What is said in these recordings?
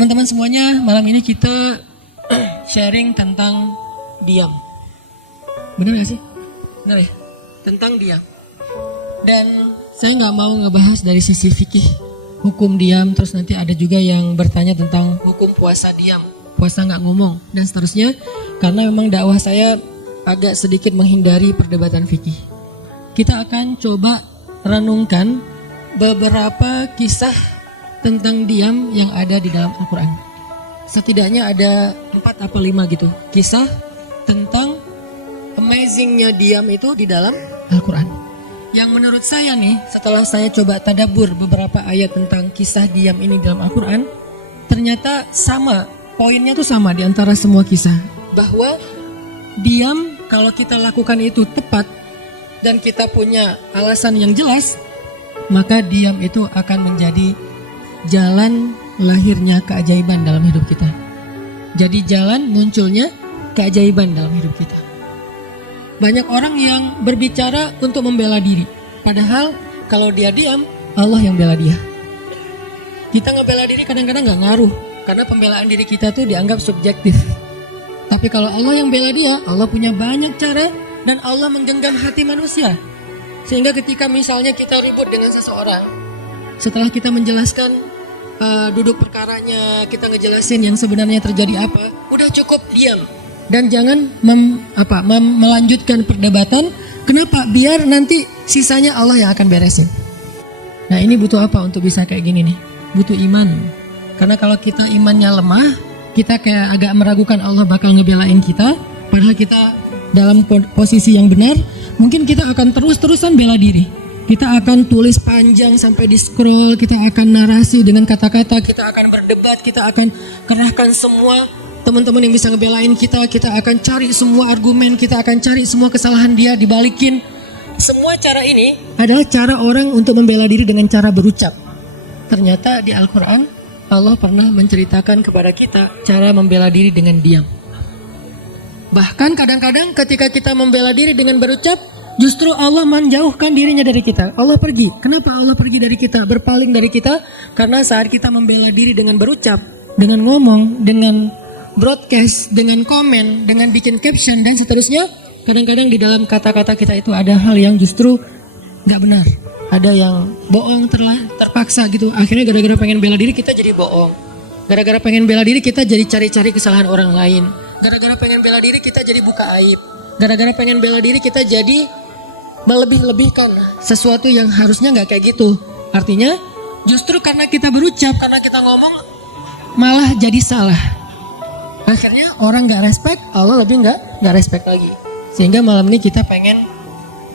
Teman-teman semuanya, malam ini kita sharing tentang diam. Bener gak sih? Bener ya? Tentang diam. Dan saya nggak mau ngebahas dari sisi fikih hukum diam, terus nanti ada juga yang bertanya tentang hukum puasa diam, puasa nggak ngomong dan seterusnya, karena memang dakwah saya agak sedikit menghindari perdebatan fikih. Kita akan coba renungkan beberapa kisah tentang diam yang ada di dalam Al-Quran. Setidaknya ada 4 atau 5 gitu kisah tentang amazingnya diam itu di dalam Al-Quran. Yang menurut saya nih, setelah saya coba tadabbur beberapa ayat tentang kisah diam ini dalam Al-Quran, ternyata sama, poinnya tuh sama di antara semua kisah, bahwa diam kalau kita lakukan itu tepat dan kita punya alasan yang jelas, maka diam itu akan menjadi jalan lahirnya keajaiban dalam hidup kita. Jadi jalan munculnya keajaiban dalam hidup kita. Banyak orang yang berbicara untuk membela diri, padahal kalau dia diam, Allah yang bela dia. Kita ngebela diri kadang-kadang gak ngaruh, karena pembelaan diri kita tuh dianggap subjektif. Tapi kalau Allah yang bela dia, Allah punya banyak cara dan Allah menggenggam hati manusia. Sehingga ketika misalnya kita ribut dengan seseorang, setelah kita menjelaskan duduk perkaranya, kita ngejelasin yang sebenarnya terjadi apa, udah cukup diam. Dan jangan melanjutkan perdebatan. Kenapa? Biar nanti sisanya Allah yang akan beresin. Nah, ini butuh apa untuk bisa kayak gini nih? Butuh iman. Karena kalau kita imannya lemah, kita kayak agak meragukan Allah bakal ngebelain kita. Padahal kita dalam posisi yang benar, mungkin kita akan terus-terusan bela diri. Kita akan tulis panjang sampai di scroll, kita akan narasi dengan kata-kata, kita akan berdebat, kita akan kerahkan semua teman-teman yang bisa ngebelain kita, kita akan cari semua argumen, kita akan cari semua kesalahan dia, dibalikin. Semua cara ini adalah cara orang untuk membela diri dengan cara berucap. Ternyata di Al-Quran, Allah pernah menceritakan kepada kita cara membela diri dengan diam. Bahkan kadang-kadang ketika kita membela diri dengan berucap, justru Allah menjauhkan dirinya dari kita. Allah pergi. Kenapa Allah pergi dari kita? Berpaling dari kita? Karena saat kita membela diri dengan berucap, dengan ngomong, dengan broadcast, dengan komen, dengan bikin caption dan seterusnya, kadang-kadang di dalam kata-kata kita itu ada hal yang justru gak benar. Ada yang bohong terpaksa gitu. Akhirnya gara-gara pengen bela diri kita jadi bohong. Gara-gara pengen bela diri kita jadi cari-cari kesalahan orang lain. Gara-gara pengen bela diri kita jadi buka aib. Gara-gara pengen bela diri kita jadi melebih-lebihkan sesuatu yang harusnya nggak kayak gitu. Artinya justru karena kita berucap, karena kita ngomong, malah jadi salah. Akhirnya orang nggak respect, Allah lebih nggak respect lagi. Sehingga malam ini kita pengen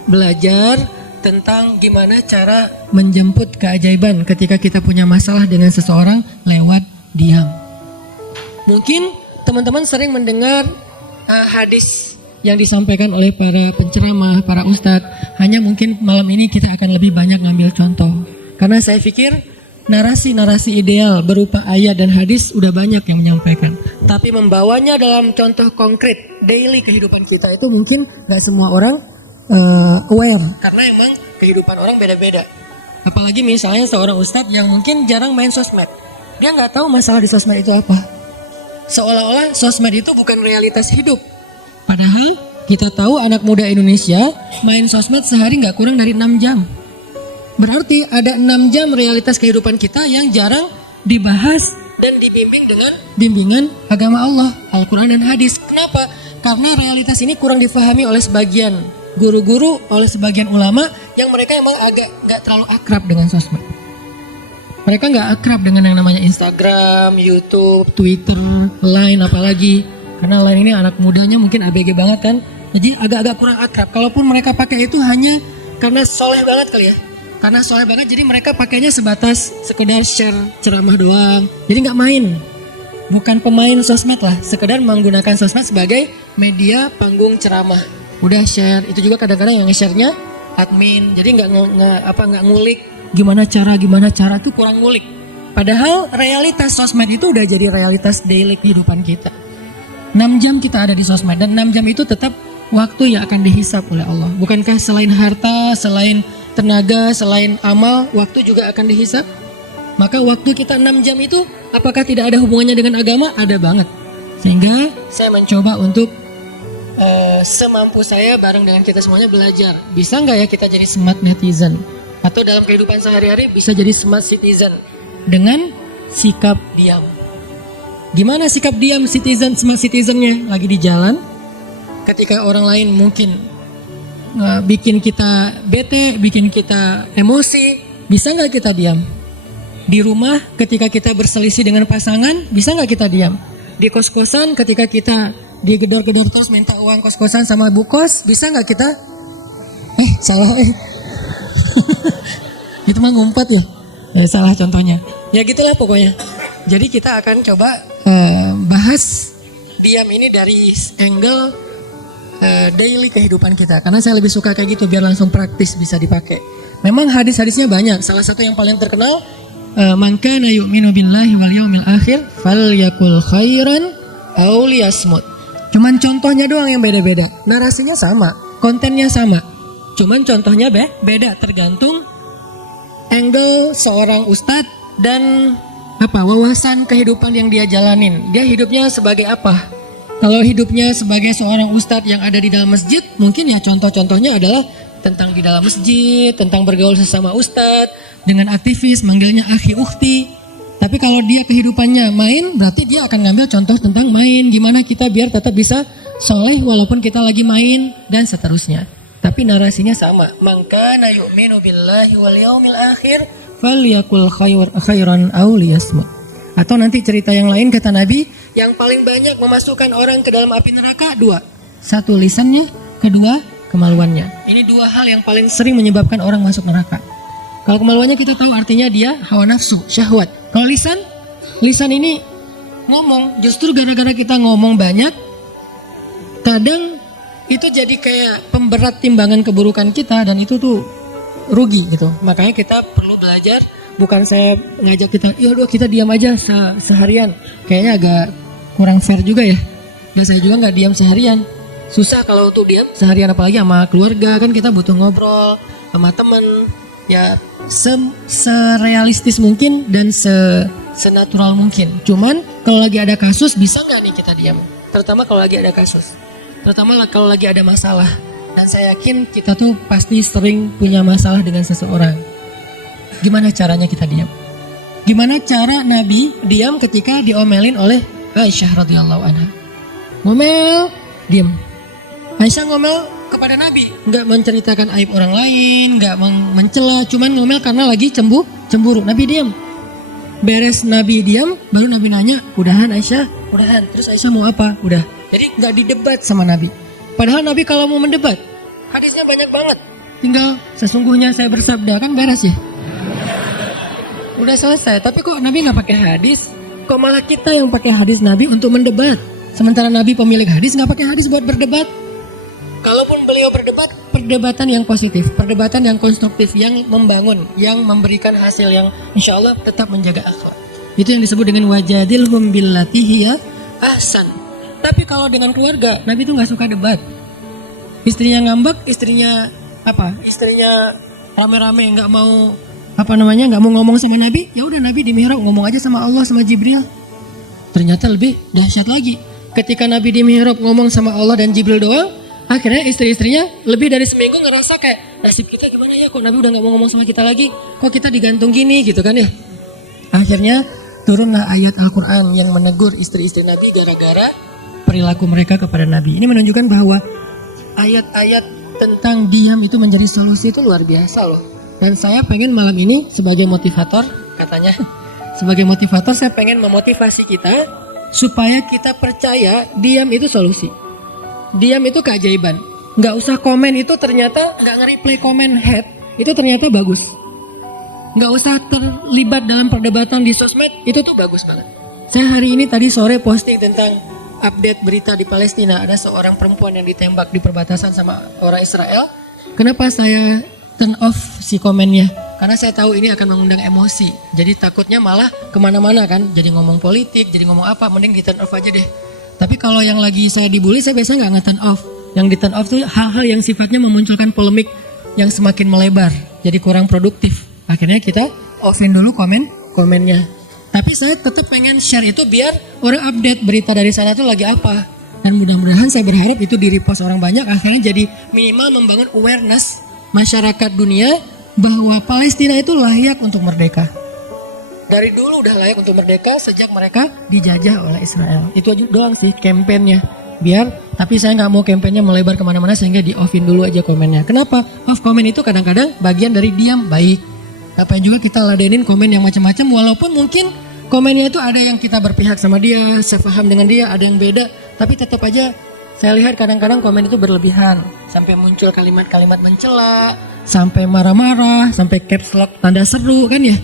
belajar tentang gimana cara menjemput keajaiban ketika kita punya masalah dengan seseorang lewat diam. Mungkin teman-teman sering mendengar hadis yang disampaikan oleh para penceramah, para ustadz. Hanya mungkin malam ini kita akan lebih banyak ngambil contoh. Karena saya pikir narasi-narasi ideal berupa ayat dan hadis udah banyak yang menyampaikan. Tapi membawanya dalam contoh konkret daily kehidupan kita itu mungkin gak semua orang aware. Karena emang kehidupan orang beda-beda. Apalagi misalnya seorang ustadz yang mungkin jarang main sosmed. Dia gak tahu masalah di sosmed itu apa. Seolah-olah sosmed itu bukan realitas hidup. Padahal kita tahu anak muda Indonesia main sosmed sehari gak kurang dari 6 jam. Berarti ada 6 jam realitas kehidupan kita yang jarang dibahas dan dibimbing dengan bimbingan agama Allah, Al-Quran dan hadis. Kenapa? Karena realitas ini kurang difahami oleh sebagian guru-guru, oleh sebagian ulama yang mereka emang agak gak terlalu akrab dengan sosmed. Mereka gak akrab dengan yang namanya Instagram, YouTube, Twitter, Line apalagi. Karena Line ini anak mudanya mungkin ABG banget kan. Jadi agak-agak kurang akrab. Kalaupun mereka pakai itu hanya karena soleh banget kali ya. Karena soleh banget jadi mereka pakainya sebatas sekedar share ceramah doang. Jadi gak main. Bukan pemain sosmed lah. Sekedar menggunakan sosmed sebagai media panggung ceramah. Udah share. Itu juga kadang-kadang yang nge-share-nya admin. Jadi gak ngulik gimana cara tuh kurang ngulik. Padahal realitas sosmed itu udah jadi realitas daily kehidupan kita. 6 jam kita ada di sosmed dan 6 jam itu tetap waktu yang akan dihisap oleh Allah. Bukankah selain harta, selain tenaga, selain amal, waktu juga akan dihisap? Maka waktu kita 6 jam itu apakah tidak ada hubungannya dengan agama? Ada banget. Sehingga saya mencoba untuk semampu saya bareng dengan kita semuanya belajar. Bisa nggak ya kita jadi smart netizen? Atau dalam kehidupan sehari-hari bisa jadi smart citizen dengan sikap diam. Gimana sikap diam citizen, smart citizennya? Lagi di jalan, ketika orang lain mungkin bikin kita bete, bikin kita emosi, bisa nggak kita diam? Di rumah ketika kita berselisih dengan pasangan, bisa nggak kita diam? Di kos-kosan ketika kita digedor-gedor terus minta uang kos-kosan sama bu kos, bisa nggak kita? Salah itu mah ngumpet ya? Salah contohnya. Ya gitulah pokoknya. Jadi kita akan coba bahas diam ini dari angle daily kehidupan kita. Karena saya lebih suka kayak gitu biar langsung praktis bisa dipakai. Memang hadis-hadisnya banyak. Salah satu yang paling terkenal, man kana yu'minu billahi wal yaumil akhir falyakul khairan aw liyasmut. Cuman contohnya doang yang beda-beda. Narasinya sama, kontennya sama. Cuman contohnya beda tergantung angle seorang ustadz dan wawasan kehidupan yang dia jalanin. Dia hidupnya sebagai apa? Kalau hidupnya sebagai seorang ustadz yang ada di dalam masjid, mungkin ya contoh-contohnya adalah tentang di dalam masjid, tentang bergaul sesama ustadz, dengan aktivis, manggilnya akhi ukhti. Tapi kalau dia kehidupannya main, berarti dia akan ngambil contoh tentang main. Gimana kita biar tetap bisa soleh walaupun kita lagi main, dan seterusnya. Tapi narasinya sama. Man kana yu'minu billahi wal yaumil akhir falyakul khairan aw liyasmut. Atau nanti cerita yang lain kata Nabi, yang paling banyak memasukkan orang ke dalam api neraka 2. 1 lisannya, kedua kemaluannya. Ini 2 hal yang paling sering menyebabkan orang masuk neraka. Kalau kemaluannya kita tahu artinya dia hawa nafsu, syahwat. Kalau lisan ini ngomong, justru gara-gara kita ngomong banyak, kadang itu jadi kayak pemberat timbangan keburukan kita dan itu tuh rugi gitu. Makanya kita perlu belajar. Bukan saya ngajak kita diam aja seharian. Kayaknya agak kurang fair juga ya. Dan saya juga nggak diam seharian. Susah kalau tuh diam seharian, apalagi sama keluarga kan kita butuh ngobrol sama teman. Ya serealistis mungkin dan senatural mungkin. Cuman kalau lagi ada kasus bisa nggak nih kita diam? Terutama kalau lagi ada kasus. Terutama kalau lagi ada masalah. Dan saya yakin kita tuh pasti sering punya masalah dengan seseorang. Gimana caranya kita diam? Gimana cara Nabi diam ketika diomelin oleh Aisyah radhiyallahu anha? Ngomel, diam. Aisyah ngomel kepada Nabi, nggak menceritakan aib orang lain, nggak mencela, cuman ngomel karena lagi cemburu. Nabi diam. Beres Nabi diam, baru Nabi nanya, udahan Aisyah? Udahan. Terus Aisyah mau apa? Udah. Jadi nggak didebat sama Nabi. Padahal Nabi kalau mau mendebat, hadisnya banyak banget. Tinggal sesungguhnya saya bersabda, kan beres ya. Udah selesai. Tapi kok Nabi nggak pakai hadis? Kok malah kita yang pakai hadis Nabi untuk mendebat? Sementara Nabi pemilik hadis nggak pakai hadis buat berdebat. Kalaupun beliau berdebat, perdebatan yang positif, perdebatan yang konstruktif, yang membangun, yang memberikan hasil yang insya Allah tetap menjaga akhlak. Itu yang disebut dengan wajadilhum billati hiya ahsan. Tapi kalau dengan keluarga, Nabi itu nggak suka debat. Istrinya ngambek, istrinya rame-rame nggak mau nggak mau ngomong sama Nabi. Ya udah Nabi di mihrab ngomong aja sama Allah sama Jibril. Ternyata lebih dahsyat lagi. Ketika Nabi di mihrab ngomong sama Allah dan Jibril doang, akhirnya istri-istrinya lebih dari seminggu ngerasa kayak nasib kita gimana ya, kok Nabi udah gak mau ngomong sama kita lagi, kok kita digantung gini gitu kan ya. Akhirnya turunlah ayat Al-Quran yang menegur istri-istri Nabi gara-gara perilaku mereka kepada Nabi. Ini menunjukkan bahwa ayat-ayat tentang diam itu menjadi solusi itu luar biasa loh. Dan saya pengen malam ini sebagai motivator, katanya sebagai motivator saya pengen memotivasi kita supaya kita percaya diam itu solusi. Diam itu keajaiban. Nggak usah komen itu ternyata, nggak nge-reply komen head itu ternyata bagus. Nggak usah terlibat dalam perdebatan di sosmed, itu tuh bagus banget. Saya hari ini tadi sore posting tentang update berita di Palestina. Ada seorang perempuan yang ditembak di perbatasan sama orang Israel. Kenapa saya turn off si komennya? Karena saya tahu ini akan mengundang emosi. Jadi takutnya malah kemana-mana kan. Jadi ngomong politik, jadi ngomong apa, mending di turn off aja deh. Tapi kalau yang lagi saya dibully, saya biasanya nggak nge-turn off. Yang di turn off tuh hal-hal yang sifatnya memunculkan polemik yang semakin melebar, jadi kurang produktif. Akhirnya kita offin dulu komennya. Tapi saya tetap pengen share itu biar orang update berita dari sana tuh lagi apa. Dan mudah-mudahan saya berharap itu di repost orang banyak, akhirnya jadi minimal membangun awareness masyarakat dunia bahwa Palestina itu layak untuk merdeka. Dari dulu udah layak untuk merdeka sejak mereka dijajah oleh Israel. Itu aja doang sih kampanyenya. Tapi saya nggak mau kampanyenya melebar kemana-mana sehingga di-offin dulu aja komennya. Kenapa? Off komen itu kadang-kadang bagian dari diam baik. Apa juga kita ladenin komen yang macam-macam, walaupun mungkin komennya itu ada yang kita berpihak sama dia, sepaham dengan dia, ada yang beda. Tapi tetap aja saya lihat kadang-kadang komen itu berlebihan. Sampai muncul kalimat-kalimat mencela, sampai marah-marah, sampai caps lock tanda seru kan ya.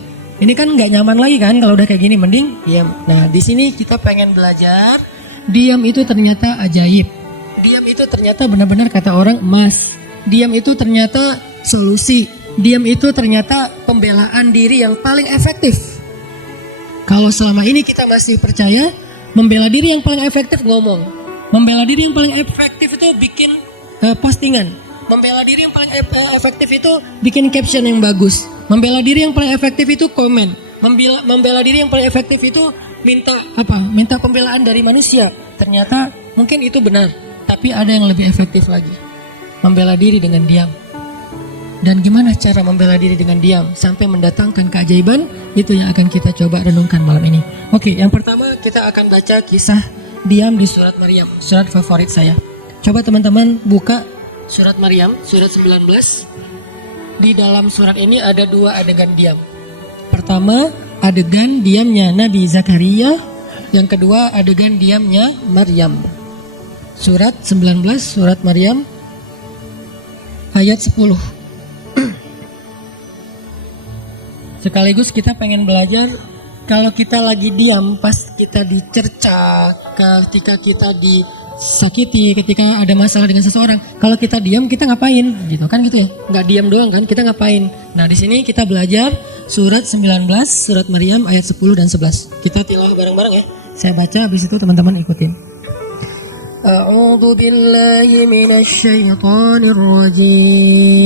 Ini kan nggak nyaman lagi kan kalau udah kayak gini, mending diam. Nah di sini kita pengen belajar, diam itu ternyata ajaib. Diam itu ternyata benar-benar kata orang emas. Diam itu ternyata solusi. Diam itu ternyata pembelaan diri yang paling efektif. Kalau selama ini kita masih percaya membela diri yang paling efektif ngomong. Membela diri yang paling efektif itu bikin postingan. Membela diri yang paling efektif itu bikin caption yang bagus. Membela diri yang paling efektif itu komen. Membela diri yang paling efektif itu minta pembelaan dari manusia. Ternyata mungkin itu benar, tapi ada yang lebih efektif lagi. Membela diri dengan diam. Dan gimana cara membela diri dengan diam sampai mendatangkan keajaiban, itu yang akan kita coba renungkan malam ini. Oke, yang pertama kita akan baca kisah diam di surat Maryam, surat favorit saya. Coba teman-teman buka surat Maryam, surat 19. Di dalam surat ini ada dua adegan diam. Pertama, adegan diamnya Nabi Zakaria. Yang kedua, adegan diamnya Maryam. Surat 19, surat Maryam, ayat 10. Sekaligus kita pengen belajar, kalau kita lagi diam pas kita dicerca, ketika kita disakiti, ketika ada masalah dengan seseorang, kalau kita diam kita ngapain gitu kan, gitu ya, nggak diam doang kan, kita ngapain. Nah di sini kita belajar surat 19 surat Maryam ayat 10 dan 11. Kita tilawah bareng-bareng ya, saya baca habis itu teman-teman ikutin. A'udzu billahi minasy syaithanir rajim.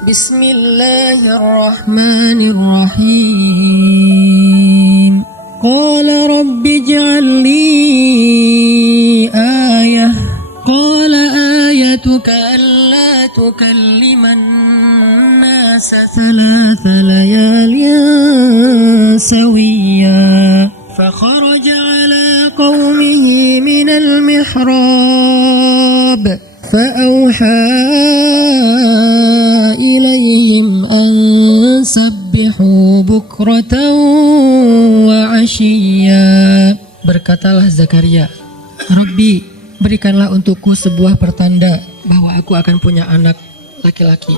Bismillahirrahmanirrahim. Qala rabbi ij'al li ayah. Qala ayatuka alla tukalliman nasa thalatha layalin sawiyya. فخرج على قومه من المحراب فأوحى إليهم أن سبحوا بكرة وعشيا. Berkatalah Zakaria, Rabbi, berikanlah untukku sebuah pertanda bahwa aku akan punya anak laki-laki.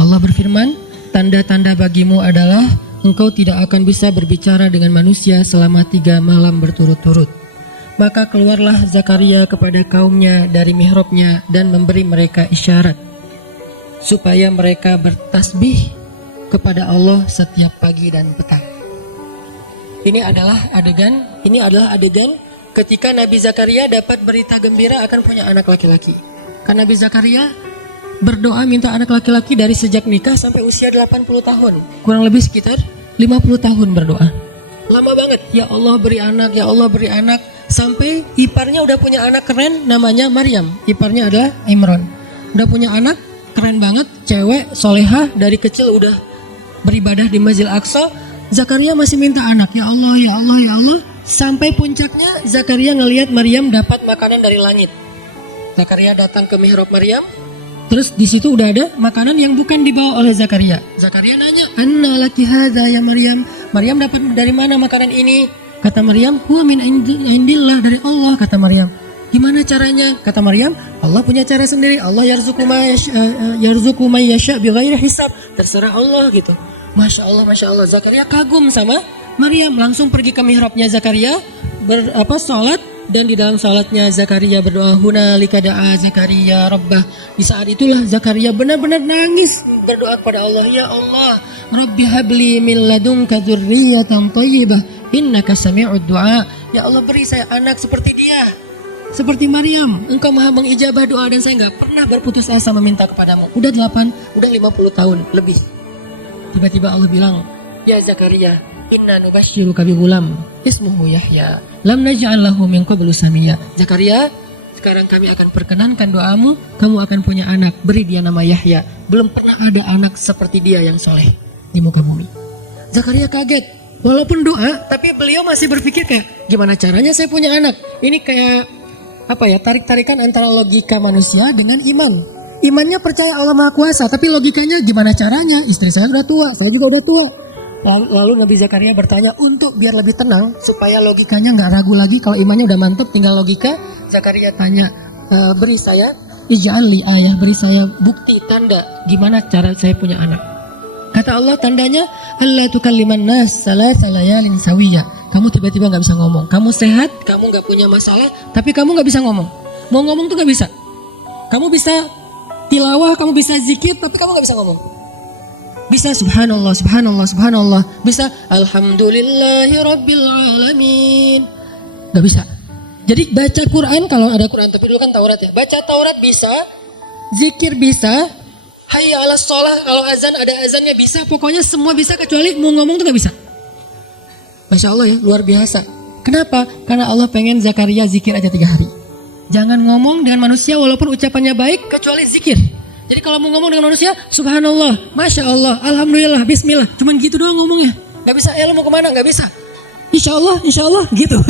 Allah berfirman, tanda-tanda bagimu adalah engkau tidak akan bisa berbicara dengan manusia selama 3 malam berturut-turut. Maka keluarlah Zakaria kepada kaumnya dari mihrabnya dan memberi mereka isyarat supaya mereka bertasbih kepada Allah setiap pagi dan petang. Ini adalah adegan ketika Nabi Zakaria dapat berita gembira akan punya anak laki-laki. Karena Nabi Zakaria berdoa minta anak laki-laki dari sejak nikah sampai usia 80 tahun. Kurang lebih sekitar 50 tahun berdoa. Lama banget. Ya Allah beri anak, ya Allah beri anak. Sampai iparnya udah punya anak keren namanya Maryam. Iparnya adalah Imran. Udah punya anak keren banget, cewek, solehah, dari kecil udah beribadah di Masjidil Aqsa. Zakaria masih minta anak. Ya Allah, ya Allah, ya Allah. Sampai puncaknya Zakaria ngelihat Maryam dapat makanan dari langit. Zakaria datang ke mihrab Maryam. Terus di situ udah ada makanan yang bukan dibawa oleh Zakaria. Zakaria nanya, "Anna laki hadza ya Maryam?" Maryam dapat dari mana makanan ini? Kata Maryam, "Huwa min indillah, dari Allah," kata Maryam. Gimana caranya? Kata Maryam, Allah punya cara sendiri. Allah yarzuqu may yasha bighairi hisab. Terserah Allah gitu. Masya Allah, Masya Allah. Zakaria kagum sama Maryam, langsung pergi ke mihrabnya Zakaria, sholat. Dan di dalam salatnya Zakaria berdoa, hunalika da'a Zakaria rabbah. Di saat itulah Zakaria benar-benar nangis berdoa kepada Allah, ya Allah, Rabbi habli min ladunka dzurriyyatan thayyibah innaka sami'ud du'a. Ya Allah, beri saya anak seperti dia, seperti Maryam. Engkau maha mengijabah doa dan saya enggak pernah berputus asa meminta kepadamu. Udah 50 tahun lebih. Tiba-tiba Allah bilang, Ya Zakaria, inna nubasyiruka bi ghulam ismuhu Yahya lam naj'al lahu min qablu samiyya. Zakaria, sekarang kami akan perkenankan doamu, kamu akan punya anak, beri dia nama Yahya. Belum pernah ada anak seperti dia yang soleh di muka bumi. Zakaria kaget, walaupun doa, tapi beliau masih berpikir kayak, gimana caranya saya punya anak? Ini kayak apa ya, tarik-tarikan antara logika manusia dengan iman. Imannya percaya Allah Maha Kuasa, tapi logikanya gimana caranya? Istri saya udah tua, saya juga udah tua. Lalu Nabi Zakaria bertanya untuk biar lebih tenang, supaya logikanya nggak ragu lagi. Kalau imannya udah mantap, tinggal logika. Zakaria tanya, beri saya ij'al li ayah, beri saya bukti tanda gimana cara saya punya anak. Kata Allah, tandanya alla tukalliman nas salasa layalin sawiyya. Kamu tiba-tiba nggak bisa ngomong. Kamu sehat, kamu nggak punya masalah, tapi kamu nggak bisa ngomong. Mau ngomong tuh nggak bisa. Kamu bisa tilawah, kamu bisa zikir, tapi kamu nggak bisa ngomong. Bisa subhanallah, subhanallah, subhanallah. Bisa alhamdulillahi rabbil alamin. Nggak bisa. Jadi baca Quran, kalau ada Quran, tapi dulu kan Taurat ya. Baca Taurat bisa, zikir bisa, hayya ala sholah, kalau azan ada azannya bisa. Pokoknya semua bisa kecuali mau ngomong tuh nggak bisa. Masya Allah ya, luar biasa. Kenapa? Karena Allah pengen Zakaria zikir aja 3 hari. Jangan ngomong dengan manusia walaupun ucapannya baik kecuali zikir. Jadi kalau mau ngomong dengan manusia, subhanallah, masya Allah, alhamdulillah, bismillah. Cuman gitu doang ngomongnya. Gak bisa, lo mau kemana? Gak bisa. Insya Allah gitu.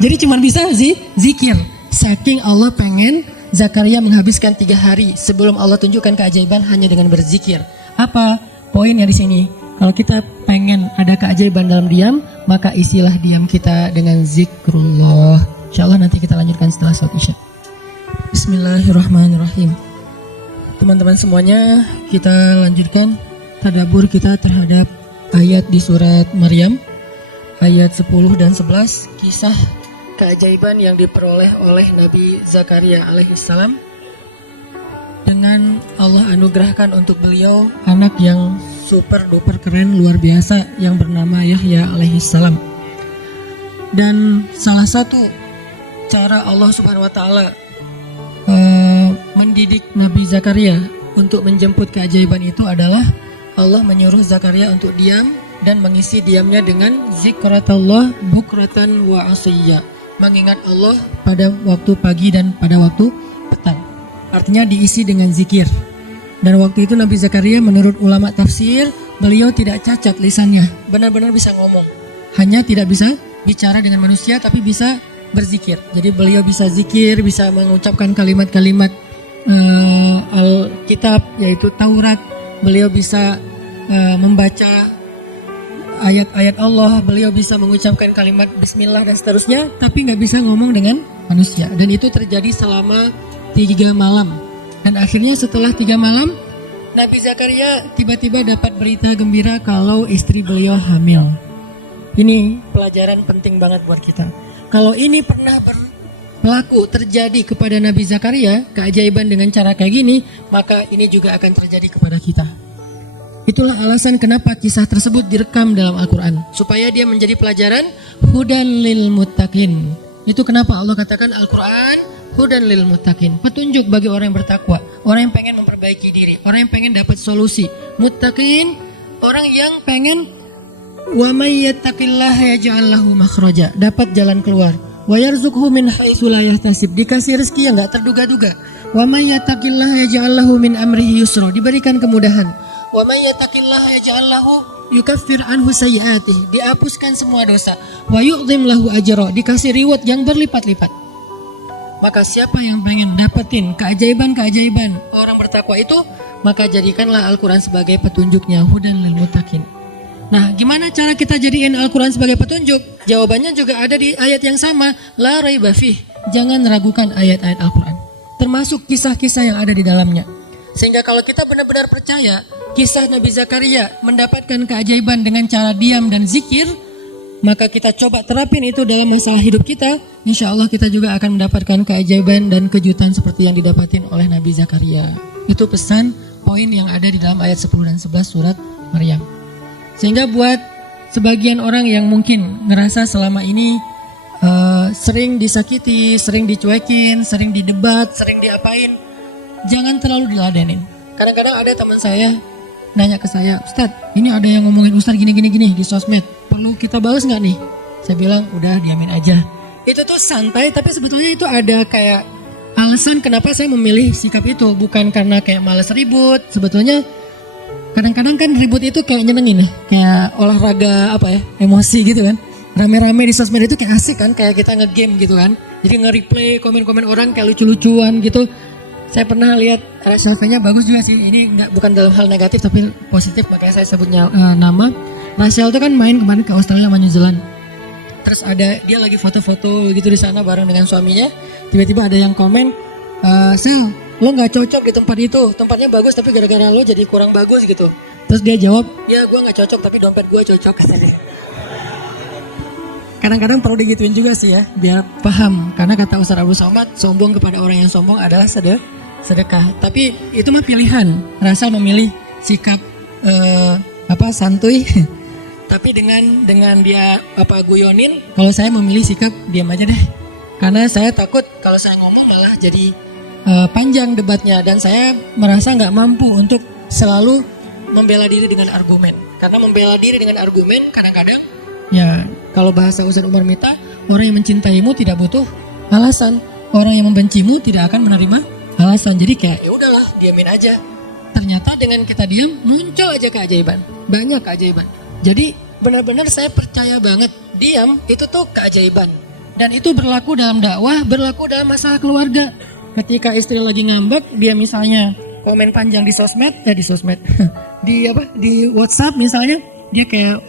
Jadi cuman bisa zikir. Saking Allah pengen Zakaria menghabiskan 3 hari sebelum Allah tunjukkan keajaiban hanya dengan berzikir. Apa poinnya di sini? Kalau kita pengen ada keajaiban dalam diam, maka isilah diam kita dengan zikrullah. Insyaallah nanti kita lanjutkan setelah salat Isya. Bismillahirrahmanirrahim. Teman-teman semuanya, kita lanjutkan tadabbur kita terhadap ayat di surat Maryam ayat 10 dan 11, kisah keajaiban yang diperoleh oleh Nabi Zakaria alaihissalam dengan Allah anugerahkan untuk beliau anak yang super duper keren luar biasa yang bernama Yahya alaihissalam. Dan salah satu cara Allah Subhanahu wa taala mendidik Nabi Zakaria untuk menjemput keajaiban itu adalah Allah menyuruh Zakaria untuk diam dan mengisi diamnya dengan zikratullah bukratan wa asiyya, mengingat Allah pada waktu pagi dan pada waktu petang. Artinya diisi dengan zikir. Dan waktu itu Nabi Zakaria menurut ulama tafsir, beliau tidak cacat lisannya, benar-benar bisa ngomong. Hanya tidak bisa bicara dengan manusia, tapi bisa berzikir. Jadi beliau bisa zikir, bisa mengucapkan kalimat-kalimat Alkitab yaitu Taurat. Beliau bisa membaca ayat-ayat Allah, beliau bisa mengucapkan kalimat bismillah dan seterusnya, tapi nggak bisa ngomong dengan manusia. Dan itu terjadi selama 3 malam. Dan akhirnya setelah 3 malam, Nabi Zakaria tiba-tiba dapat berita gembira kalau istri beliau hamil. Ini pelajaran penting banget buat kita. Kalau ini pernah berlaku terjadi kepada Nabi Zakaria, keajaiban dengan cara kayak gini, maka ini juga akan terjadi kepada kita. Itulah alasan kenapa kisah tersebut direkam dalam Al-Quran, supaya dia menjadi pelajaran hudan lil muttaqin. Itu kenapa Allah katakan Al-Quran hudan lil muttaqin, petunjuk bagi orang yang bertakwa, orang yang pengen memperbaiki diri, orang yang pengen dapat solusi. Muttaqin, orang yang pengen wa may yattaqillaha yaj'al lahu makhraja, dapat jalan keluar. Wa yarzuqhu min haitsu la yahtasib, dikasih rezeki yang enggak terduga-duga. Wa may yattaqillaha yaj'al lahu min amrihi yusra, diberikan kemudahan. Wa may yattaqillaha yaj'al lahu yukaffir anhu sayyi'atihi, dihapuskan semua dosa. Wa yu'dhim lahu ajra, dikasih reward yang berlipat-lipat. Maka siapa yang pengen dapetin keajaiban-keajaiban orang bertakwa itu, maka jadikanlah Al-Quran sebagai petunjuknya, hudan lil muttaqin. Nah, gimana cara kita jadiin Al-Quran sebagai petunjuk? Jawabannya juga ada di ayat yang sama, la raiba fih. Jangan ragukan ayat-ayat Al-Quran, termasuk kisah-kisah yang ada di dalamnya. Sehingga kalau kita benar-benar percaya kisah Nabi Zakaria mendapatkan keajaiban dengan cara diam dan zikir, maka kita coba terapin itu dalam masalah hidup kita, insya Allah kita juga akan mendapatkan keajaiban dan kejutan seperti yang didapatin oleh Nabi Zakaria. Itu pesan poin yang ada di dalam ayat 10 dan 11 surat Maryam. Sehingga buat sebagian orang yang mungkin ngerasa selama ini sering disakiti, sering dicuekin, sering didebat, sering diapain, jangan terlalu diladenin. Kadang-kadang ada teman saya nanya ke saya, Ustadz ini ada yang ngomongin Ustadz gini di sosmed, perlu kita balas nggak nih? Saya bilang udah diamin aja. Itu tuh santai, tapi sebetulnya itu ada kayak alasan kenapa saya memilih sikap itu. Bukan karena kayak malas ribut. Sebetulnya kadang-kadang kan ribut itu kayak nyenengin ya, kayak olahraga apa ya, emosi gitu kan. Rame-rame di sosmed itu kayak asik kan, kayak kita nge-game gitu kan. Jadi nge-replay komen-komen orang kayak lucu-lucuan gitu. Saya pernah lihat Rachel-nya bagus juga sih. Ini bukan dalam hal negatif tapi positif, makanya saya sebutnya nama. Rachel itu kan main kemarin ke Australia sama New Zealand. Terus ada dia lagi foto-foto gitu di sana bareng dengan suaminya. Tiba-tiba ada yang komen, Sel, lo nggak cocok di tempat itu. Tempatnya bagus tapi gara-gara lo jadi kurang bagus gitu. Terus dia jawab, ya gue nggak cocok tapi dompet gue cocok. Kadang-kadang perlu digituin juga sih ya, biar paham. Karena kata Ustaz Abdul Somad, sombong kepada orang yang sombong adalah sedekah. Tapi itu mah pilihan. Rasa memilih sikap santuy. Tapi dengan dia guyonin, kalau saya memilih sikap diam aja deh. Karena saya takut kalau saya ngomong malah jadi panjang debatnya, dan saya merasa nggak mampu untuk selalu membela diri dengan argumen. Karena membela diri dengan argumen kadang-kadang ya kalau bahasa Ustaz Umar Mita, orang yang mencintaimu tidak butuh alasan, orang yang membencimu tidak akan menerima alasan. Jadi kayak ya udahlah, diamin aja. Ternyata dengan kita diam muncul aja keajaiban, banyak keajaiban. Jadi benar-benar saya percaya banget diam itu tuh keajaiban. Dan itu berlaku dalam dakwah, berlaku dalam masalah keluarga. Ketika istri lagi ngambek, dia misalnya komen panjang di sosmed, di WhatsApp misalnya, dia kayak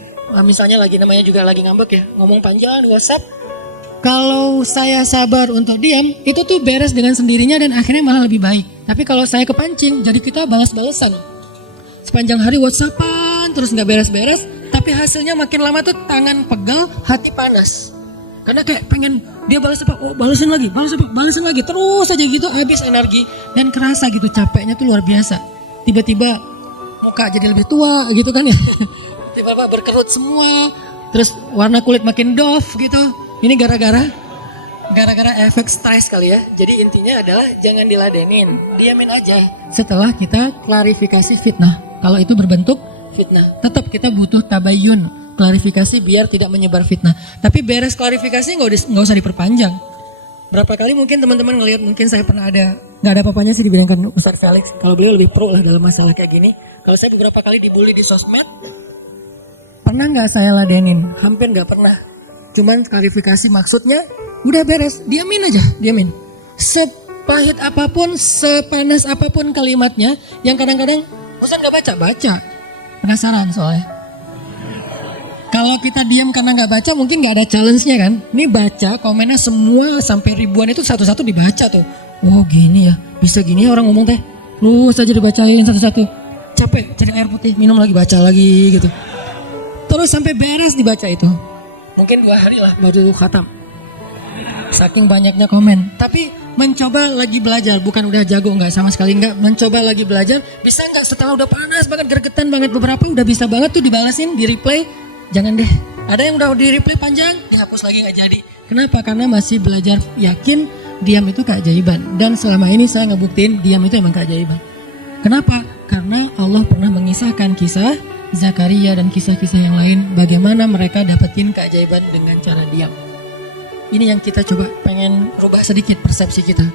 misalnya namanya juga lagi ngambek ya, ngomong panjang di WhatsApp. Kalau saya sabar untuk diam, itu tuh beres dengan sendirinya dan akhirnya malah lebih baik. Tapi kalau saya kepancing, jadi kita balas-balasan. Sepanjang hari WhatsAppan terus nggak beres-beres, tapi hasilnya makin lama tuh tangan pegel, hati panas. Karena kayak pengen dia balas apa, oh balasin lagi, terus aja gitu, habis energi dan kerasa gitu capeknya tuh luar biasa. Tiba-tiba muka jadi lebih tua gitu kan ya, tiba-tiba berkerut semua, terus warna kulit makin doff gitu. Ini gara-gara efek stres kali ya. Jadi intinya adalah jangan diladenin, diamin aja. Setelah kita klarifikasi fitnah, kalau itu berbentuk fitnah, tetap kita butuh tabayun, klarifikasi biar tidak menyebar fitnah. Tapi beres klarifikasi nggak usah diperpanjang. Berapa kali mungkin teman-teman ngelihat, mungkin saya pernah nggak ada apa-apanya sih dibilangkan Ustaz Felix. Kalau beliau lebih pro lah dalam masalah kayak gini. Kalau saya beberapa kali dibully di sosmed, pernah nggak saya ladenin? Hampir nggak pernah. Cuman klarifikasi maksudnya udah beres, diamin aja, diamin. Sepahit apapun, sepanas apapun kalimatnya, yang kadang-kadang Ustaz nggak baca. Penasaran soalnya. Kalau kita diam karena nggak baca, mungkin nggak ada challenge-nya kan. Ini baca komennya semua sampai ribuan itu satu-satu dibaca tuh. Oh gini ya, bisa gini ya orang ngomong teh. Terus aja dibacain satu-satu. Capek, cari air putih, minum lagi, baca lagi gitu. Terus sampai beres dibaca itu. Mungkin 2 hari lah baru khatam. Saking banyaknya komen. Tapi mencoba lagi belajar, bukan udah jago, nggak sama sekali nggak. Mencoba lagi belajar, bisa nggak setelah udah panas banget, gergetan banget, beberapa udah bisa banget tuh dibalasin, di replay. Jangan deh, ada yang udah di replay panjang, dihapus lagi nggak jadi. Kenapa? Karena masih belajar, yakin diam itu keajaiban. Dan selama ini saya ngebuktiin diam itu emang keajaiban. Kenapa? Karena Allah pernah mengisahkan kisah Zakaria dan kisah-kisah yang lain, bagaimana mereka dapetin keajaiban dengan cara diam. Ini yang kita coba pengen rubah sedikit persepsi kita.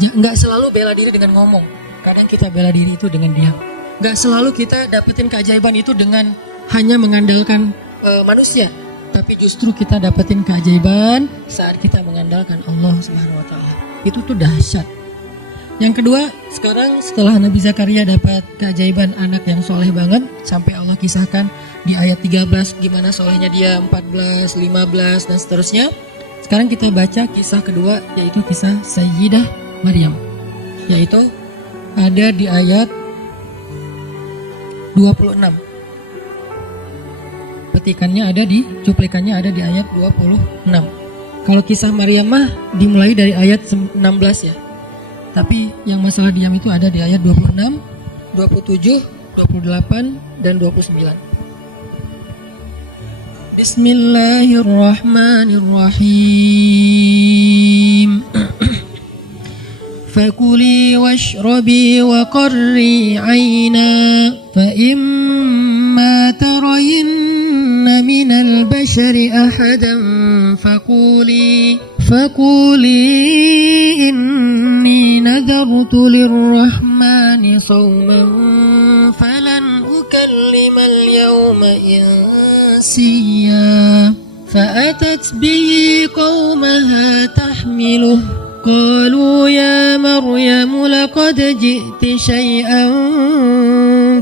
Nggak selalu bela diri dengan ngomong, kadang kita bela diri itu dengan diam. Nggak selalu kita dapetin keajaiban itu dengan hanya mengandalkan manusia, tapi justru kita dapetin keajaiban saat kita mengandalkan Allah Subhanahu Wa Taala. Itu tuh dahsyat. Yang kedua, sekarang setelah Nabi Zakaria dapat keajaiban anak yang soleh banget, sampai Allah kisahkan di ayat 13 gimana solehnya dia, 14, 15 dan seterusnya. Sekarang kita baca kisah kedua, yaitu kisah Sayyidah Maryam, yaitu ada di ayat 26. Cuplikannya ada di ayat 26. Kalau kisah Maryam mah dimulai dari ayat 16 ya. Tapi yang masalah diam itu ada di ayat 26, 27, 28, dan 29. Bismillahirrahmanirrahim. فكلي واشربي وقري عينا فإما ترين من البشر أحدا فقولي إني نذرت للرحمن صوما فلن أكلم اليوم إنسيا فأتت به قومها تحمله قالوا يا مريم لقد جئت شيئا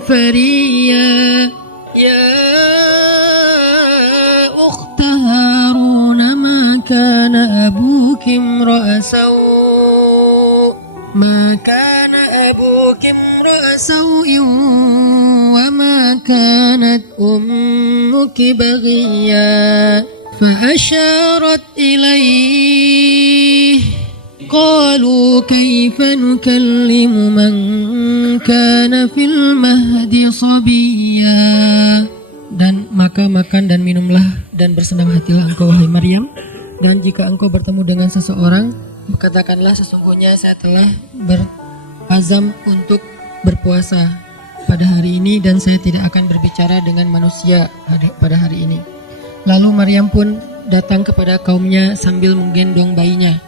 فريا يا أخت هارون ما كان أبوك امرأ سوء وما كانت أمك بغيا فأشارت إليه قالوا كيف نكلم من كان في المهد صبيا. Dan maka makan dan minumlah dan bersenang hatilah engkau wahai Maryam, dan jika engkau bertemu dengan seseorang katakanlah sesungguhnya saya telah berazam untuk berpuasa pada hari ini dan saya tidak akan berbicara dengan manusia pada hari ini. Lalu Maryam pun datang kepada kaumnya sambil menggendong bayinya.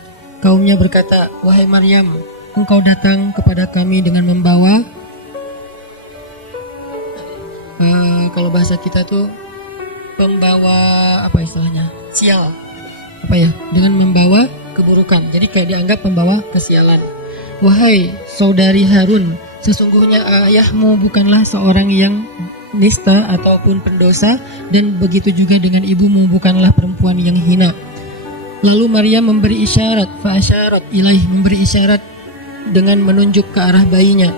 Kaumnya berkata, wahai Maryam, engkau datang kepada kami dengan membawa kalau bahasa kita tuh pembawa apa istilahnya? Sial. Apa ya? Dengan membawa keburukan. Jadi kayak dianggap pembawa kesialan. Wahai saudari Harun, sesungguhnya ayahmu bukanlah seorang yang nista ataupun pendosa, dan begitu juga dengan ibumu bukanlah perempuan yang hina. Lalu Maryam memberi isyarat, fa'asyarat ilaih, memberi isyarat dengan menunjuk ke arah bayinya.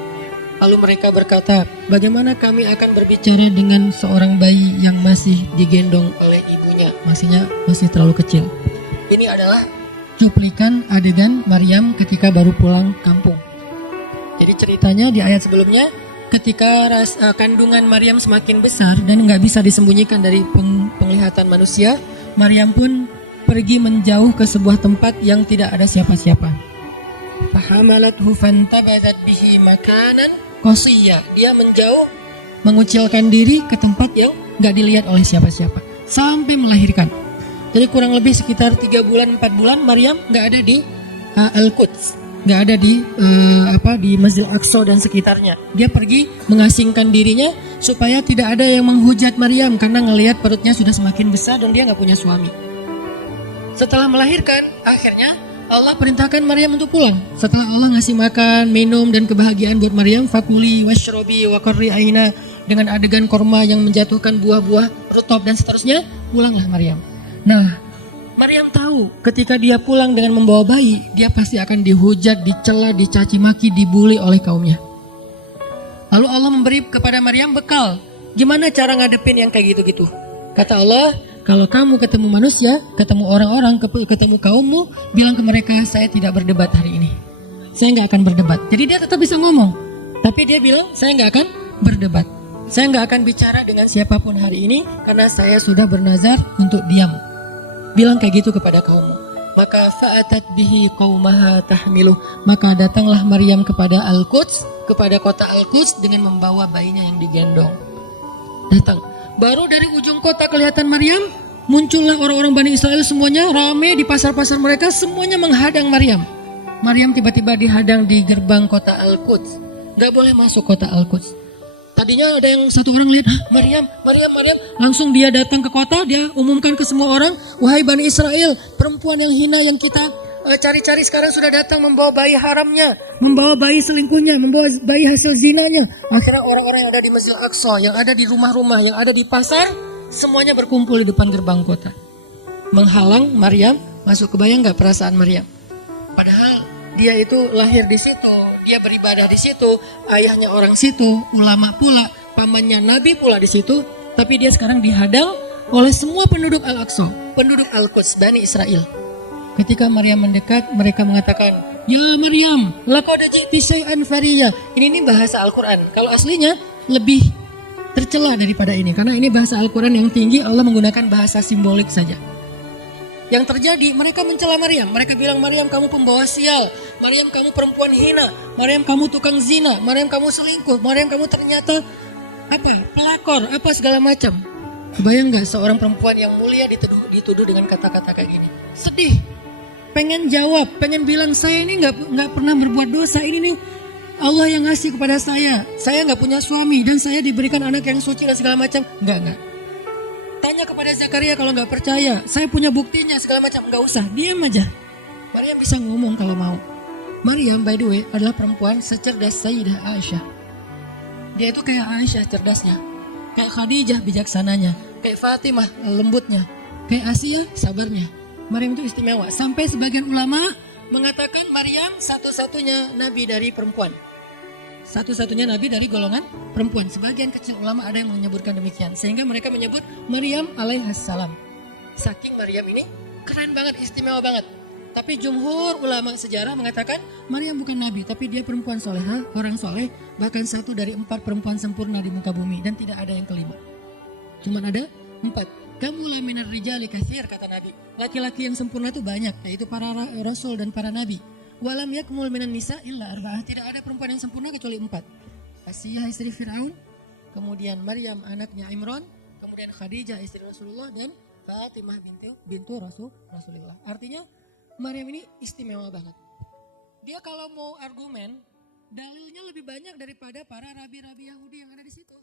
Lalu mereka berkata, bagaimana kami akan berbicara dengan seorang bayi yang masih digendong oleh ibunya, masih terlalu kecil. Ini adalah cuplikan adegan Maryam ketika baru pulang kampung. Jadi ceritanya di ayat sebelumnya, ketika kandungan Maryam semakin besar dan nggak bisa disembunyikan dari penglihatan manusia, Maryam pun pergi menjauh ke sebuah tempat yang tidak ada siapa-siapa. Fahamalathu fantabadat bihi makanan qasiyya. Dia menjauh, mengucilkan diri ke tempat yang nggak dilihat oleh siapa-siapa sampai melahirkan. Jadi kurang lebih sekitar 3 bulan 4 bulan Maryam nggak ada di Al-Quds, nggak ada di di Masjid Al-Aqsa dan sekitarnya. Dia pergi mengasingkan dirinya supaya tidak ada yang menghujat Maryam karena ngelihat perutnya sudah semakin besar dan dia nggak punya suami. Setelah melahirkan, akhirnya Allah perintahkan Maryam untuk pulang. Setelah Allah ngasih makan, minum dan kebahagiaan buat Maryam, fakuli washrobi wa qarri aina, dengan adegan korma yang menjatuhkan buah-buah rutop dan seterusnya, pulanglah Maryam. Nah, Maryam tahu ketika dia pulang dengan membawa bayi, dia pasti akan dihujat, dicela, dicaci maki, dibully oleh kaumnya. Lalu Allah memberi kepada Maryam bekal. Gimana cara ngadepin yang kayak gitu-gitu? Kata Allah, kalau kamu ketemu manusia, ketemu orang-orang, ketemu kaummu, bilang ke mereka, saya tidak berdebat hari ini. Saya nggak akan berdebat. Jadi dia tetap bisa ngomong. Tapi dia bilang, saya nggak akan berdebat. Saya nggak akan bicara dengan siapapun hari ini, karena saya sudah bernazar untuk diam. Bilang kayak gitu kepada kaummu. Maka fa'atat bihi qaumaha tahmiluh. Maka datanglah Maryam kepada Al-Quds, kepada kota Al-Quds dengan membawa bayinya yang digendong. Datang. Baru dari ujung kota kelihatan Maryam, muncullah orang-orang Bani Israel semuanya rame di pasar-pasar mereka, semuanya menghadang Maryam. Maryam tiba-tiba dihadang di gerbang kota Al-Quds. Gak boleh masuk kota Al-Quds. Tadinya ada yang satu orang lihat, Maryam. Langsung dia datang ke kota, dia umumkan ke semua orang, wahai Bani Israel, perempuan yang hina yang kita cari-cari sekarang sudah datang membawa bayi haramnya, membawa bayi selingkuhnya, membawa bayi hasil zinanya. Akhirnya orang-orang yang ada di Masjid Al-Aqsa, yang ada di rumah-rumah, yang ada di pasar, semuanya berkumpul di depan gerbang kota, menghalang Maryam masuk. Kebayang gak perasaan Maryam? Padahal dia itu lahir di situ, dia beribadah di situ, ayahnya orang situ, ulama pula, pamannya Nabi pula di situ, tapi dia sekarang dihadang oleh semua penduduk Al-Aqsa, penduduk Al-Quds, Bani Israel. Ketika Maryam mendekat, mereka mengatakan, ya Maryam, laqad ji'ti syai'an fariyya. Ini bahasa Al-Quran. Kalau aslinya lebih tercela daripada ini, karena ini bahasa Al-Quran yang tinggi, Allah menggunakan bahasa simbolik saja. Yang terjadi, mereka mencela Maryam. Mereka bilang, Maryam kamu pembawa sial, Maryam kamu perempuan hina, Maryam kamu tukang zina, Maryam kamu selingkuh, Maryam kamu ternyata pelakor, segala macam. Kebayang gak seorang perempuan yang mulia dituduh dengan kata-kata kayak gini? Sedih, pengen jawab, pengen bilang saya ini nggak pernah berbuat dosa, ini nih Allah yang ngasih kepada saya nggak punya suami dan saya diberikan anak yang suci dan segala macam. Enggak. Tanya kepada Zakaria kalau nggak percaya, saya punya buktinya segala macam. Nggak usah, diam aja. Maryam bisa ngomong kalau mau. Maryam by the way adalah perempuan secerdas Sayyidah Aisyah. Dia itu kayak Aisyah cerdasnya, kayak Khadijah bijaksananya, kayak Fatimah lembutnya, kayak Asia sabarnya. Maryam itu istimewa. Sampai sebagian ulama mengatakan Maryam satu-satunya nabi dari perempuan. Satu-satunya nabi dari golongan perempuan. Sebagian kecil ulama ada yang menyebutkan demikian. Sehingga mereka menyebut Maryam alaihassalam. Saking Maryam ini keren banget, istimewa banget. Tapi jumhur ulama sejarah mengatakan Maryam bukan nabi, tapi dia perempuan soleha, orang soleh. Bahkan 1 dari 4 perempuan sempurna di muka bumi. Dan tidak ada yang kelima. Cuman ada 4. Kamulah minar rijali katsir, kata Nabi. Laki-laki yang sempurna itu banyak, yaitu para rasul dan para nabi. Walam yakmul minan nisa illa arba'ah. Tidak ada perempuan yang sempurna kecuali 4. Asiyah istri Fir'aun, kemudian Maryam anaknya Imran, kemudian Khadijah istri Rasulullah, dan Fatimah bintu Rasulullah. Artinya Maryam ini istimewa banget. Dia kalau mau argumen, dalilnya lebih banyak daripada para rabi-rabi Yahudi yang ada di situ.